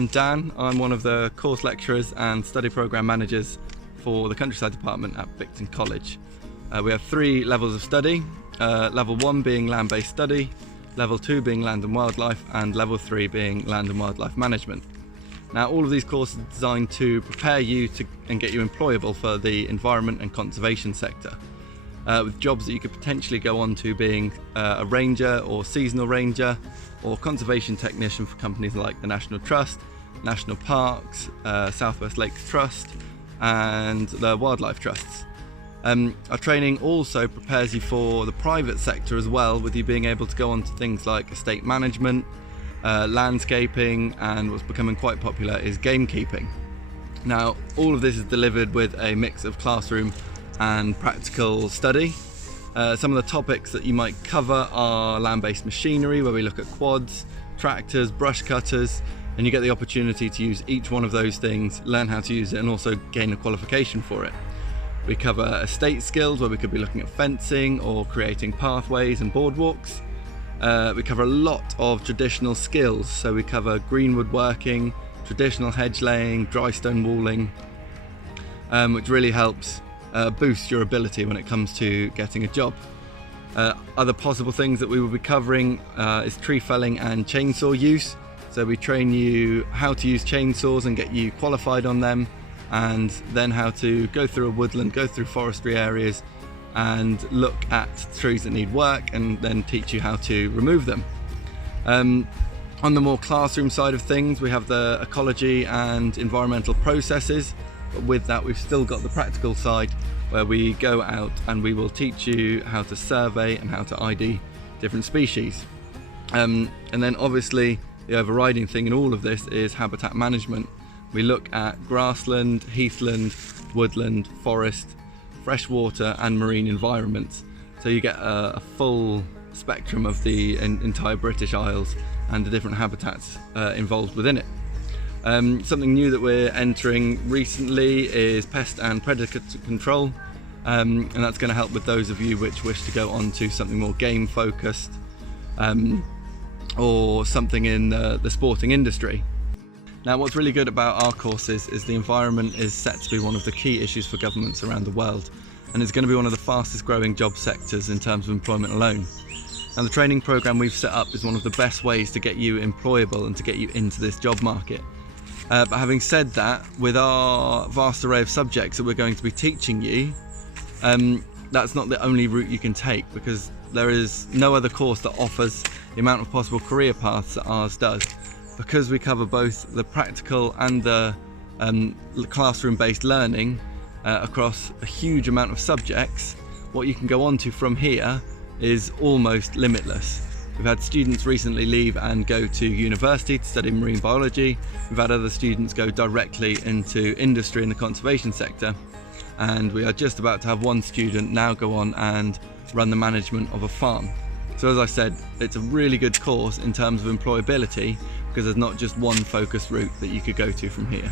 I'm Dan. I'm one of the course lecturers and study programme managers for the Countryside Department at Bicton College. We have 3 levels of study, level 1 being land-based study, level 2 being land and wildlife, and level 3 being land and wildlife management. Now, all of these courses are designed to prepare you and get you employable for the environment and conservation sector, with jobs that you could potentially go on to being a ranger or seasonal ranger or conservation technician for companies like the National Trust, National Parks, South West Lakes Trust and the Wildlife Trusts. Our training also prepares you for the private sector as well, with you being able to go on to things like estate management, landscaping, and what's becoming quite popular is gamekeeping. Now, all of this is delivered with a mix of classroom and practical study. Some of the topics that you might cover are land-based machinery, where we look at quads, tractors, brush cutters, and you get the opportunity to use each one of those things, learn how to use it, and also gain a qualification for it. We cover estate skills, where we could be looking at fencing or creating pathways and boardwalks. We cover a lot of traditional skills, so we cover green woodworking, traditional hedge laying, dry stone walling, which really helps boost your ability when it comes to getting a job. Other possible things that we will be covering is tree felling and chainsaw use. So we train you how to use chainsaws and get you qualified on them, and then how to go through a woodland, go through forestry areas and look at trees that need work, and then teach you how to remove them. On the more classroom side of things, we have the ecology and environmental processes, but with that we've still got the practical side, where we go out and we will teach you how to survey and how to ID different species. And then obviously the overriding thing in all of this is habitat management. We look at grassland, heathland, woodland, forest, freshwater and marine environments. So you get a full spectrum of the entire British Isles and the different habitats involved within it. Something new that we're entering recently is pest and predator control, and that's going to help with those of you which wish to go on to something more game focused, or something in the sporting industry. Now, what's really good about our courses is the environment is set to be one of the key issues for governments around the world, and it's going to be one of the fastest growing job sectors in terms of employment alone. And the training programme we've set up is one of the best ways to get you employable and to get you into this job market. But having said that, with our vast array of subjects that we're going to be teaching you, that's not the only route you can take, because there is no other course that offers the amount of possible career paths that ours does. Because we cover both the practical and the classroom-based learning across a huge amount of subjects, what you can go on to from here is almost limitless. We've had students recently leave and go to university to study marine biology. We've had other students go directly into industry in the conservation sector. And we are just about to have one student now go on and run the management of a farm. So as I said, it's a really good course in terms of employability, because there's not just one focused route that you could go to from here.